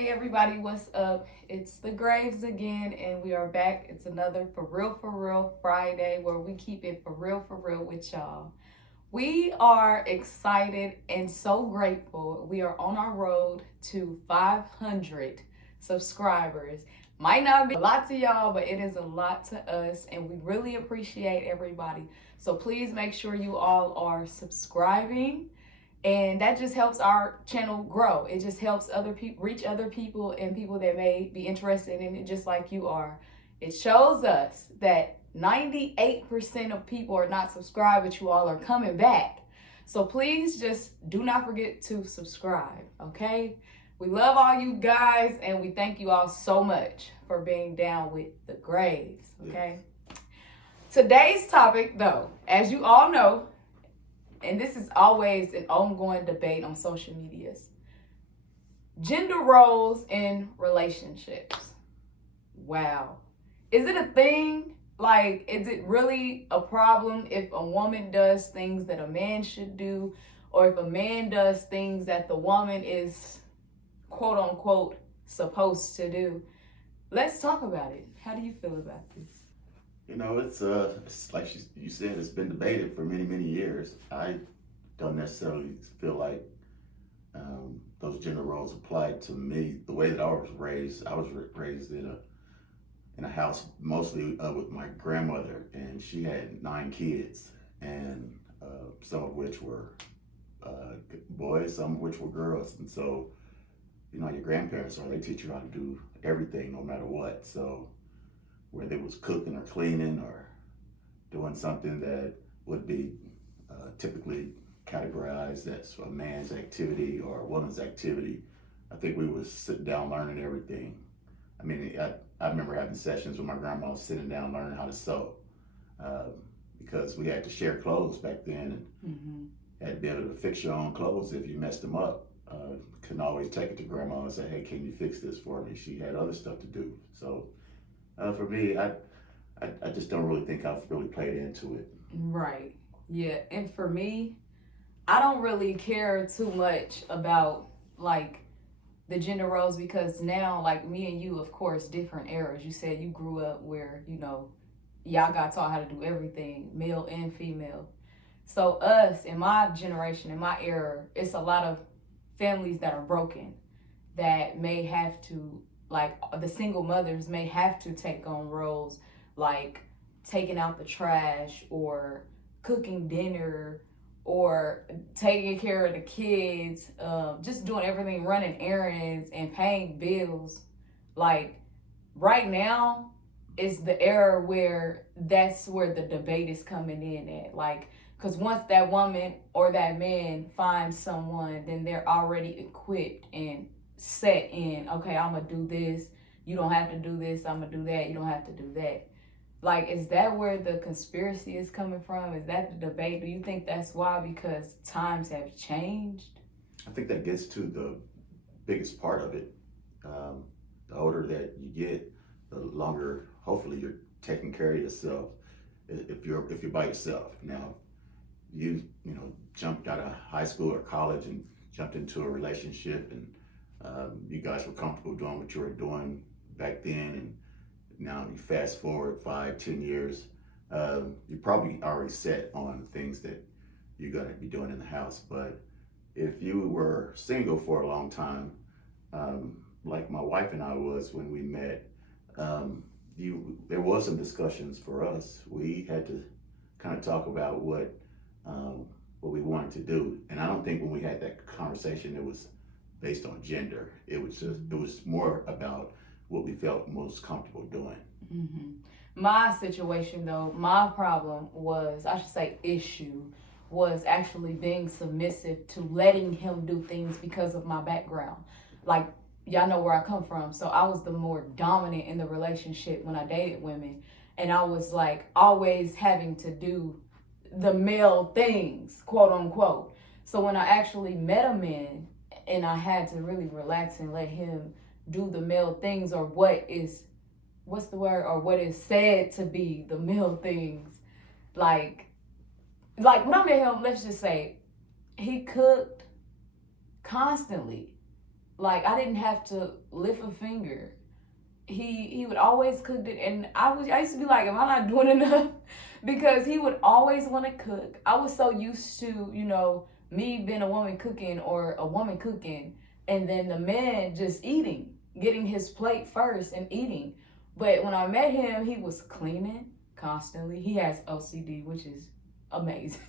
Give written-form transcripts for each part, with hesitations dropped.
Hey everybody, what's up? It's the Graves again, and we are back. It's another For Real Friday where we keep it for real with y'all. We are excited and so grateful. We are on our road to 500 subscribers. Might not be a lot to y'all, but it is a lot to us, and we really appreciate everybody. So please make sure you all are subscribing, and that just helps our channel grow. It just helps other people reach other people and people that may be interested in it just like you are. It shows us that 98% of people are not subscribed, but you all are coming back. So please just do not forget to subscribe, okay? We love all you guys, and we thank you all so much for being down with the Graves, okay? Today's topic, though, as you all know, and this is always an ongoing debate on social medias, gender roles in relationships. Wow. Is it a thing? Like, is it really a problem if a woman does things that a man should do, or if a man does things that the woman is quote unquote supposed to do? Let's talk about it. How do you feel about this? It's like you said, it's been debated for many, many years. I don't necessarily feel like those gender roles apply to me. The way that I was raised in a house mostly with my grandmother, and she had 9 kids, and some of which were boys, some of which were girls, and so your grandparents they teach you how to do everything, no matter what. So whether it was cooking or cleaning or doing something that would be typically categorized as a man's activity or a woman's activity, I think we was sitting down learning everything. I mean, I remember having sessions with my grandma sitting down learning how to sew, because we had to share clothes back then, and had to be able to fix your own clothes. If you messed them up, couldn't always take it to grandma and say, hey, can you fix this for me? She had other stuff to do. So for me, I just don't really think I've really played into it. Right. Yeah. And for me, I don't really care too much about like the gender roles, because now, like, me and you, of course, different eras. You said you grew up where, y'all got taught how to do everything, male and female. So us in my generation, in my era, it's a lot of families that are broken, that may have to, like, the single mothers may have to take on roles like taking out the trash or cooking dinner or taking care of the kids, just doing everything, running errands and paying bills. Like, right now is the era where that's where the debate is coming in at. Like, because once that woman or that man finds someone, then they're already equipped and set in, okay, I'm going to do this. You don't have to do this. I'm going to do that. You don't have to do that. Like, is that where the conspiracy is coming from? Is that the debate? Do you think that's why? Because times have changed? I think that gets to the biggest part of it. The older that you get, the longer, hopefully, you're taking care of yourself. If you're by yourself now, you jumped out of high school or college and jumped into a relationship, and you guys were comfortable doing what you were doing back then, and now you fast forward 5, 10 years, you're probably already set on things that you're gonna be doing in the house. But if you were single for a long time, like my wife and I was when we met, there was some discussions for us. We had to kind of talk about what we wanted to do, and I don't think when we had that conversation it was based on gender. It was more about what we felt most comfortable doing. Mm-hmm. My situation, though, my problem was, I should say issue, was actually being submissive to letting him do things because of my background. Like, y'all know where I come from. So I was the more dominant in the relationship when I dated women. And I was like always having to do the male things, quote unquote. So when I actually met a man and I had to really relax and let him do the male things, or what is said to be the male things, like when I met him, let's just say he cooked constantly. Like, I didn't have to lift a finger. He would always cook it, and I used to be like, am I not doing enough? Because he would always want to cook. I was so used to, me being a woman cooking or a woman cooking, and then the man just eating, getting his plate first and eating. But when I met him, he was cleaning constantly. He has OCD, which is amazing.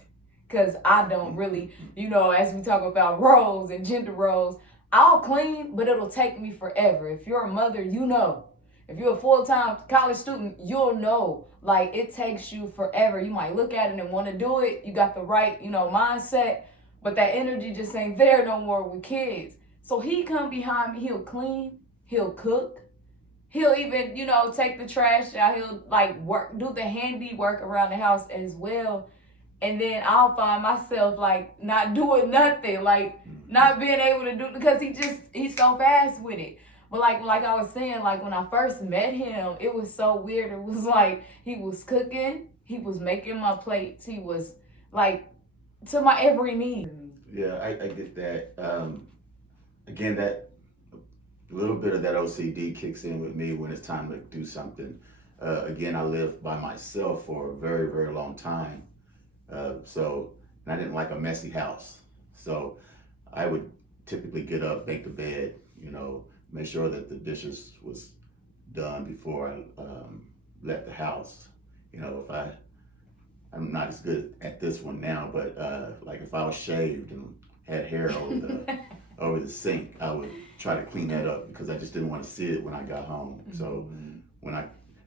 Because I don't really, as we talk about roles and gender roles, I'll clean, but it'll take me forever. If you're a mother, you know. If you're a full-time college student, you'll know. Like, it takes you forever. You might look at it and want to do it. You got the right, mindset, but that energy just ain't there no more with kids. So he come behind me. He'll clean. He'll cook. He'll even, take the trash out. He'll, like, do the handy work around the house as well. And then I'll find myself, like, not doing nothing. Like, not being able to do, because he's so fast with it. But like I was saying, like when I first met him, it was so weird. It was like he was cooking, he was making my plates, he was like to my every need. Yeah, I get that. Again, that little bit of that OCD kicks in with me when it's time to do something. Again, I lived by myself for a very, very long time. So I didn't like a messy house. So I would typically get up, make the bed, make sure that the dishes was done before I left the house. I'm not as good at this one now, but like if I was shaved and had hair over the sink, I would try to clean that up because I just didn't want to see it when I got home. So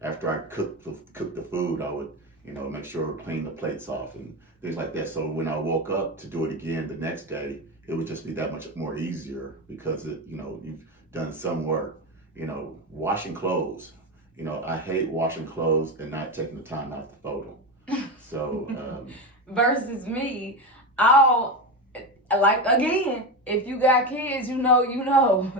after I cooked the food, I would make sure to clean the plates off and things like that. So when I woke up to do it again the next day, it would just be that much more easier because you've done some work. Washing clothes. I hate washing clothes and not taking the time out to fold them. So versus me, I'll like again. If you got kids, you gonna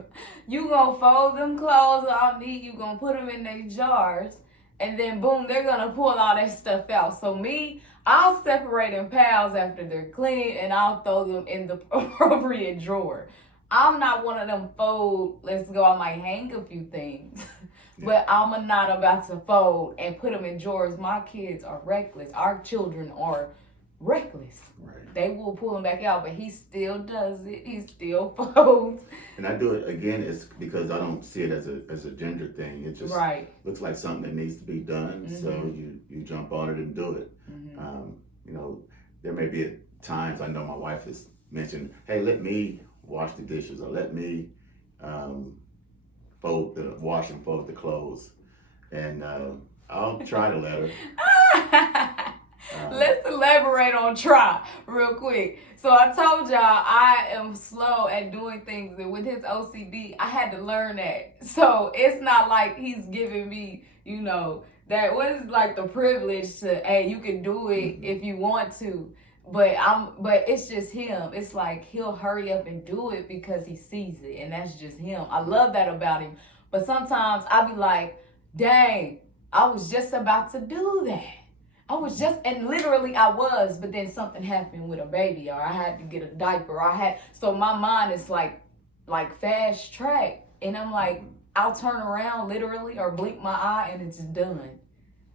fold them clothes all neat. You gonna put them in their jars, and then boom, they're gonna pull all that stuff out. So me, I'll separate in piles after they're clean, and I'll throw them in the appropriate drawer. I'm not one of them fold, let's go, I might hang a few things, but I'm not about to fold and put them in drawers. My kids are reckless. Our children are reckless. Right. They will pull them back out, but he still does it. He still folds. And I do it again, it's because I don't see it as a gender thing. It just looks like something that needs to be done. So you jump on it and do it. There may be times, I know my wife has mentioned, hey, let me wash the dishes or let me wash and fold the clothes. And I'll try to let her. Let's elaborate on try real quick. So I told y'all I am slow at doing things, and with his OCD, I had to learn that. So it's not like he's giving me, that was like the privilege to, hey, you can do it if you want to. But it's just him. It's like he'll hurry up and do it because he sees it, and that's just him. I love that about him. But sometimes I'll be like, dang, I was just about to do that. And literally I was, but then something happened with a baby, or I had to get a diaper, so my mind is like fast track, and I'm like, I'll turn around literally or blink my eye and it's done.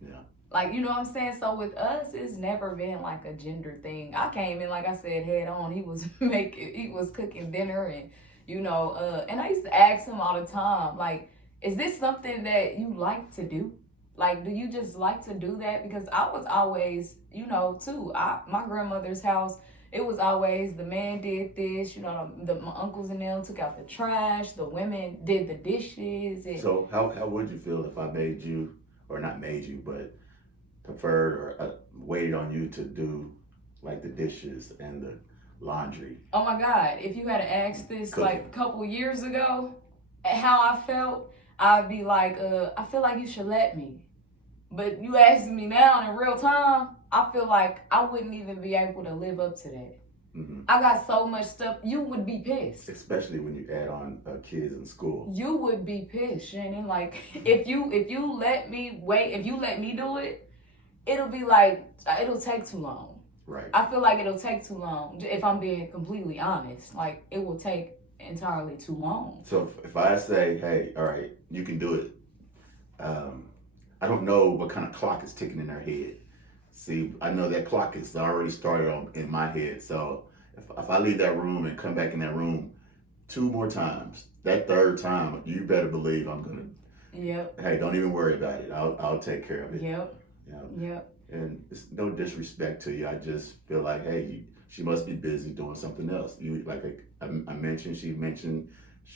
Yeah. Like, you know what I'm saying? So with us, it's never been like a gender thing. I came in, like I said, head on. He was cooking dinner, and and I used to ask him all the time, like, is this something that you like to do? Like, do you just like to do that? Because I was always, too. My grandmother's house, it was always the man did this. My uncles and them took out the trash. The women did the dishes. So how would you feel if I made you, or not made you, but preferred or waited on you to do like the dishes and the laundry? Oh my God! If you had asked this like a couple years ago, how I felt, I'd be like, I feel like you should let me. But you asking me now in real time, I feel like I wouldn't even be able to live up to that. I got so much stuff. You would be pissed. Especially when you add on kids in school. You would be pissed, Shannon. Like, if you let me wait, if you let me do it, it'll be like, it'll take too long. Right. I feel like it'll take too long, if I'm being completely honest. Like, it will take entirely too long. So if I say, hey, all right, you can do it, I don't know what kind of clock is ticking in their head. See, I know that clock is already started in my head. So if I leave that room and come back in that room two more times, that third time, you better believe I'm gonna. Yep. Hey, don't even worry about it. I'll take care of it. Yep. Yeah. Yep. And it's no disrespect to you. I just feel like, hey, she must be busy doing something else. You like I mentioned. She mentioned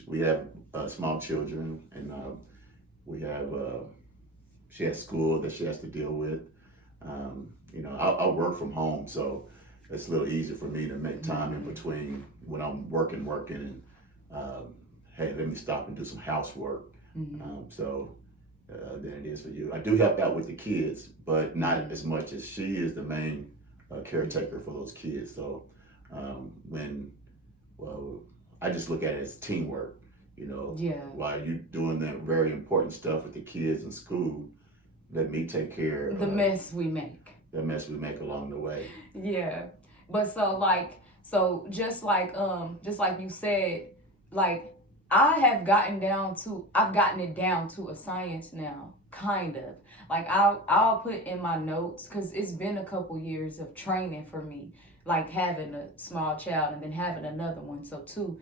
we have small children, and we have she has school that she has to deal with. I work from home, so it's a little easier for me to make time in between when I'm working, and hey, let me stop and do some housework. Than it is for you. I do help out with the kids, but not as much as she is the main caretaker for those kids. So I just look at it as teamwork. Yeah. While you doing that very important stuff with the kids in school, let me take care of the mess we make. The mess we make along the way. Yeah, but just like you said, like I've gotten it down to a science now, kind of. Like I'll put in my notes, because it's been a couple years of training for me, like having a small child and then having another one, so two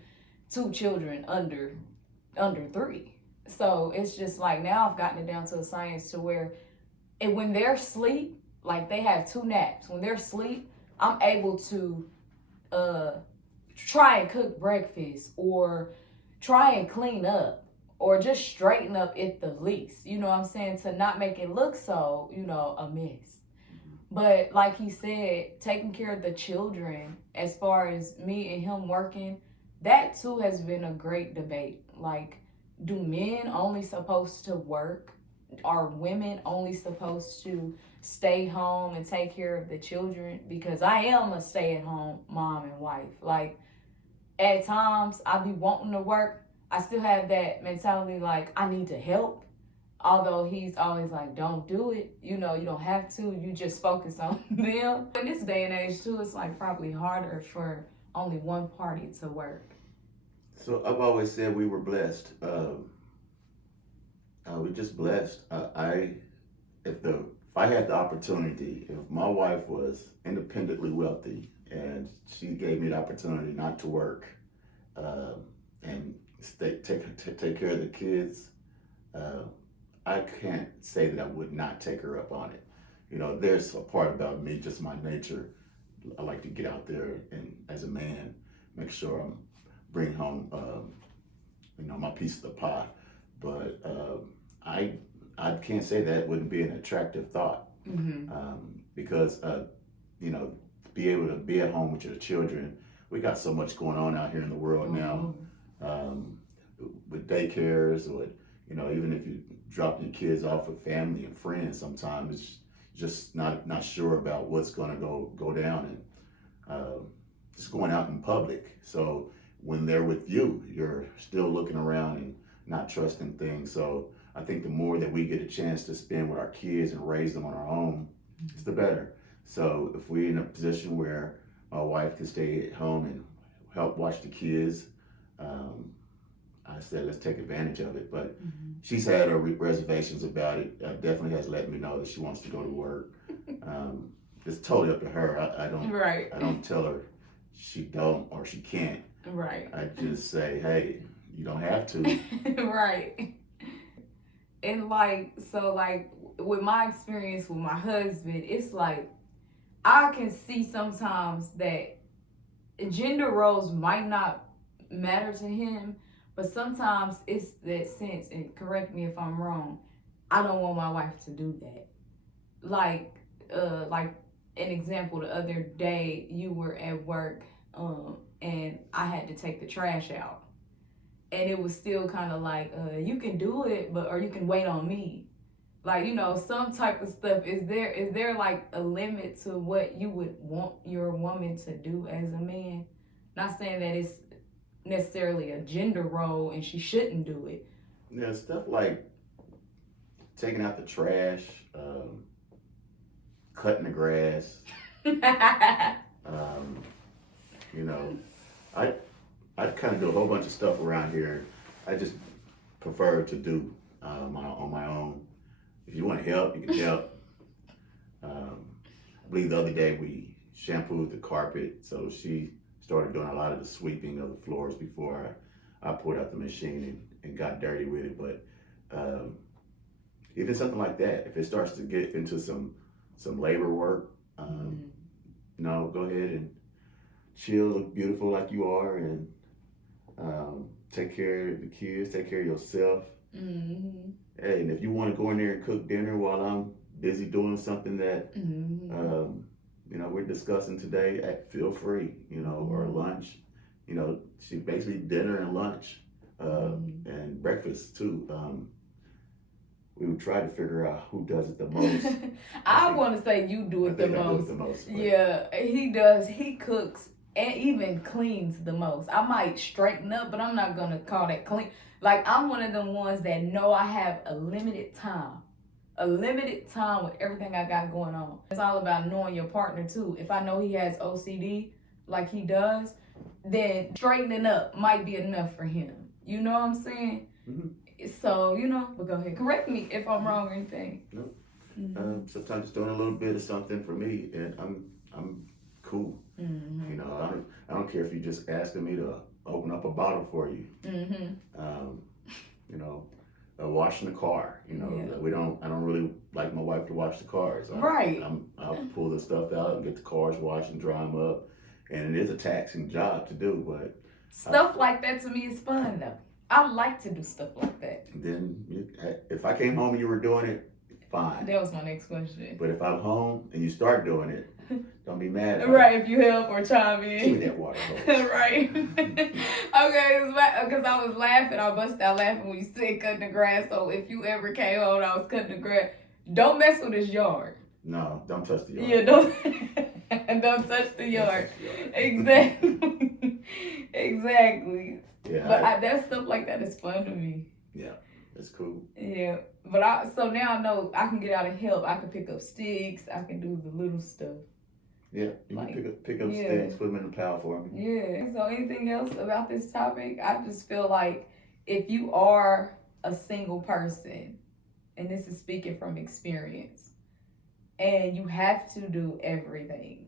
children under 3. So it's just like now I've gotten it down to a science to where, and when they're asleep, like they have 2 naps. When they're asleep, I'm able to try and cook breakfast, or try and clean up, or just straighten up at the least. You know what I'm saying? To not make it look so, a mess. But like he said, taking care of the children, as far as me and him working, that too has been a great debate. Like, do men only supposed to work? Are women only supposed to stay home and take care of the children? Because I am a stay-at-home mom and wife. Like, at times I be wanting to work. I still have that mentality, like I need to help. Although he's always like, don't do it. You don't have to. You just focus on them. In this day and age too, it's like probably harder for only one party to work. So I've always said we were blessed. We're just blessed. If I had the opportunity, if my wife was independently wealthy and she gave me the opportunity not to work, and take care of the kids, I can't say that I would not take her up on it. There's a part about me, just my nature. I like to get out there and, as a man, make sure I'm bring home, my piece of the pie. But I can't say that wouldn't be an attractive thought, because be able to be at home with your children. We got so much going on out here in the world now, with daycares, or even if you drop your kids off with family and friends, sometimes it's just not sure about what's going to go down, and just going out in public. So when they're with you, you're still looking around and not trusting things. So I think the more that we get a chance to spend with our kids and raise them on our own, it's the better. So if we're in a position where my wife can stay at home and help watch the kids, I said, let's take advantage of it. But she's had her reservations about it. Definitely has let me know that she wants to go to work. It's totally up to her. I don't tell her she don't or she can't. Right. I just say, hey, you don't have to. Right. And with my experience with my husband, it's like I can see sometimes that gender roles might not matter to him, but sometimes it's that sense, and correct me if I'm wrong, I don't want my wife to do that. Like an example, the other day you were at work, and I had to take the trash out. And it was still kind of like, you can do it, or you can wait on me. Like, some type of stuff. Is there like a limit to what you would want your woman to do as a man? Not saying that it's necessarily a gender role and she shouldn't do it. Yeah, stuff like taking out the trash, cutting the grass. I I kind of do a whole bunch of stuff around here. I just prefer to do on my own. If you want to help, you can help. I believe the other day we shampooed the carpet, so she started doing a lot of the sweeping of the floors before I pulled out the machine and got dirty with it. But even something like that, if it starts to get into some labor work, no, go ahead and chill, look beautiful like you are, and take care of the kids, take care of yourself. Hey, and if you want to go in there and cook dinner while I'm busy doing something that we're discussing today, feel free, or lunch. She basically dinner and lunch, and breakfast too. We would try to figure out who does it the most. I want to say you do it the most. I do it the most. Yeah, he does. He cooks and even cleans the most. I might straighten up, but I'm not gonna call that clean. Like, I'm one of them ones that know I have a limited time with everything I got going on. It's all about knowing your partner too. If I know he has OCD like he does, then straightening up might be enough for him. You know what I'm saying? Mm-hmm. So, but go ahead. Correct me if I'm wrong or anything. No. Sometimes it's doing a little bit of something for me, and I'm cool. Mm-hmm. I don't care if you're just asking me to open up a bottle for you. Mm-hmm. Washing the car. I don't really like my wife to wash the cars. Right. I'll pull the stuff out and get the cars washed and dry them up, and it is a taxing job to do, but stuff like that to me is fun though. I like to do stuff like that. Then if I came home and you were doing it, fine. That was my next question. But if I'm home and you start doing it, don't be mad. If you help or chime in. Give me that water hose. Right. Okay, because I was laughing. I busted out laughing when you said cutting the grass. So if you ever came home and I was cutting the grass, don't mess with his yard. No, don't touch the yard. Yeah, don't touch the yard. Exactly. Exactly. Yeah, but that stuff like that is fun to me. Yeah, that's cool. Yeah, but so now I know I can get out and help. I can pick up sticks. I can do the little stuff. Yeah, you can pick up sticks, put them in the pile for me. Yeah. So anything else about this topic? I just feel like if you are a single person, and this is speaking from experience, and you have to do everything,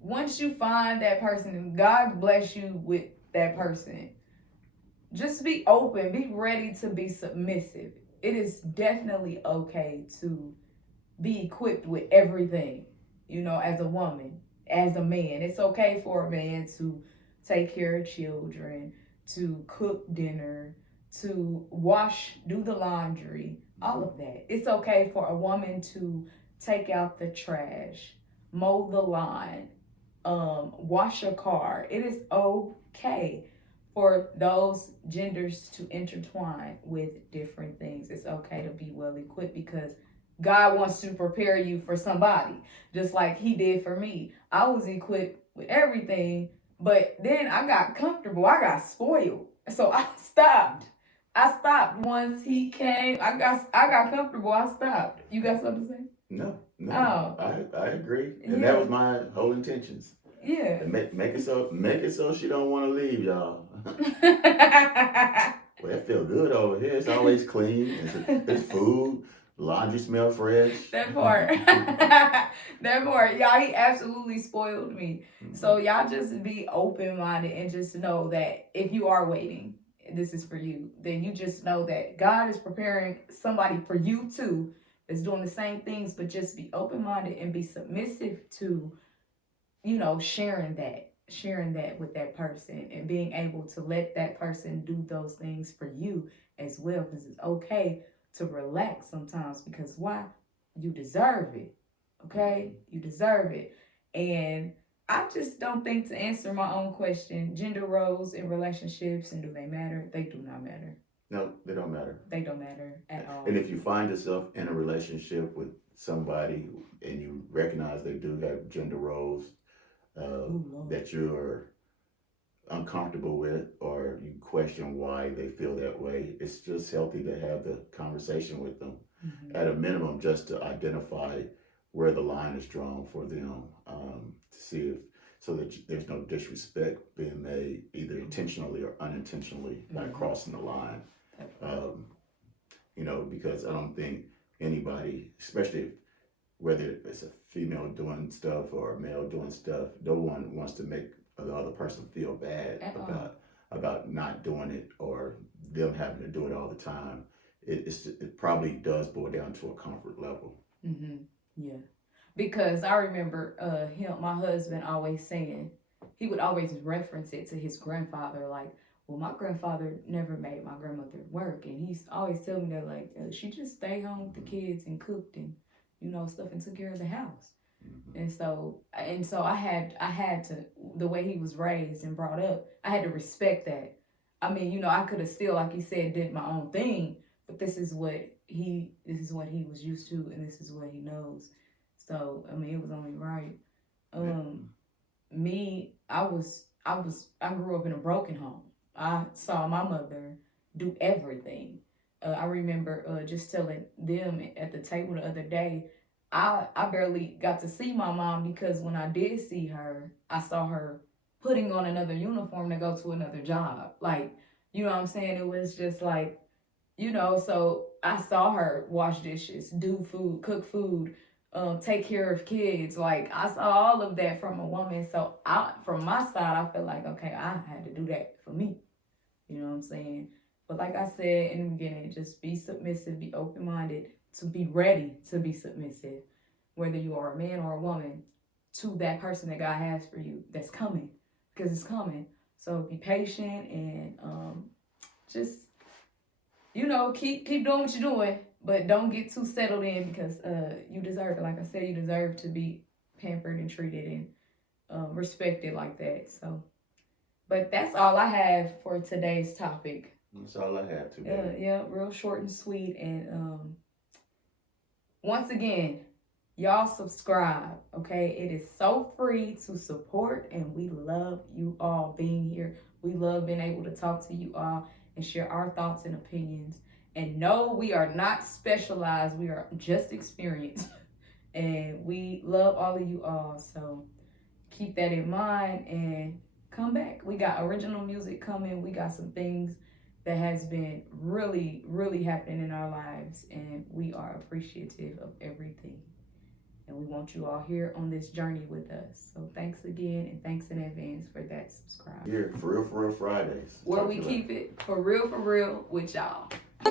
once you find that person, and God bless you with that person, just be open, be ready to be submissive. It is definitely okay to be equipped with everything, as a woman, as a man. It's okay for a man to take care of children, to cook dinner, to do the laundry, all of that. It's okay for a woman to take out the trash, mow the lawn, wash a car. It is okay for those genders to intertwine with different things. It's okay to be well equipped because God wants to prepare you for somebody, just like he did for me. I was equipped with everything, but then I got comfortable. I got spoiled. So I stopped. Once he came. I got comfortable. I stopped. You got something to say? No. Oh. I agree. And that was my whole intentions. Yeah. Make it so she don't want to leave, y'all. Well, that feel good over here. It's always clean. It's food. Laundry smell fresh. That part. Y'all, he absolutely spoiled me. Mm-hmm. So y'all just be open-minded and just know that if you are waiting, this is for you. Then you just know that God is preparing somebody for you too that's doing the same things, but just be open-minded and be submissive to, sharing that with that person and being able to let that person do those things for you as well, because it's okay to relax sometimes, because why? You deserve it. Okay? You deserve it. And I just don't think, to answer my own question, gender roles in relationships, and do they matter? They do not matter. No, they don't matter. They don't matter at all. And if you find yourself in a relationship with somebody and you recognize they do have gender roles that you're uncomfortable with, or you question why they feel that way, it's just healthy to have the conversation with them, at a minimum, just to identify where the line is drawn for them, to see so that there's no disrespect being made either intentionally or unintentionally by crossing the line. You know, because I don't think anybody, especially whether it's a female doing stuff or a male doing stuff, no one wants to make the other person feel bad about not doing it or them having to do it all the time. It probably does boil down to a comfort level. Yeah, because I remember my husband always saying, he would always reference it to his grandfather, like, well, my grandfather never made my grandmother work, and he's always telling me that, like, she just stayed home with the kids and cooked and, you know, stuff and took care of the house. And so I had to, the way he was raised and brought up, I had to respect that. I mean, you know, I could have still, like you said, did my own thing, but this is what he was used to, and this is what he knows. So I mean, it was only right. Me, I grew up in a broken home. I saw my mother do everything. I remember just telling them at the table the other day, I barely got to see my mom because when I did see her, I saw her putting on another uniform to go to another job. Like, you know what I'm saying? It was just like, you know, so I saw her wash dishes, do food, cook food, take care of kids. Like, I saw all of that from a woman. So from my side, I feel like, okay, I had to do that for me. You know what I'm saying? But like I said in the beginning, just be submissive, be open-minded, to be ready to be submissive, whether you are a man or a woman, to that person that God has for you that's coming, because it's coming. So be patient and just, you know, keep doing what you're doing, but don't get too settled in, because you deserve it. Like I said, you deserve to be pampered and treated and respected like that. So, but that's all I have for today's topic. That's all I have today. Yeah, real short and sweet. And once again, y'all subscribe, okay? It is so free to support, and we love you all being here. We love being able to talk to you all and share our thoughts and opinions. And no, we are not specialized. We are just experienced. And we love all of you all. So keep that in mind and come back. We got original music coming. We got some things that has been really, really happening in our lives. And we are appreciative of everything. And we want you all here on this journey with us. So thanks again, and thanks in advance for that subscribe. Here, For Real Fridays. Where we keep it for real with y'all.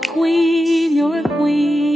Queen, you're a queen.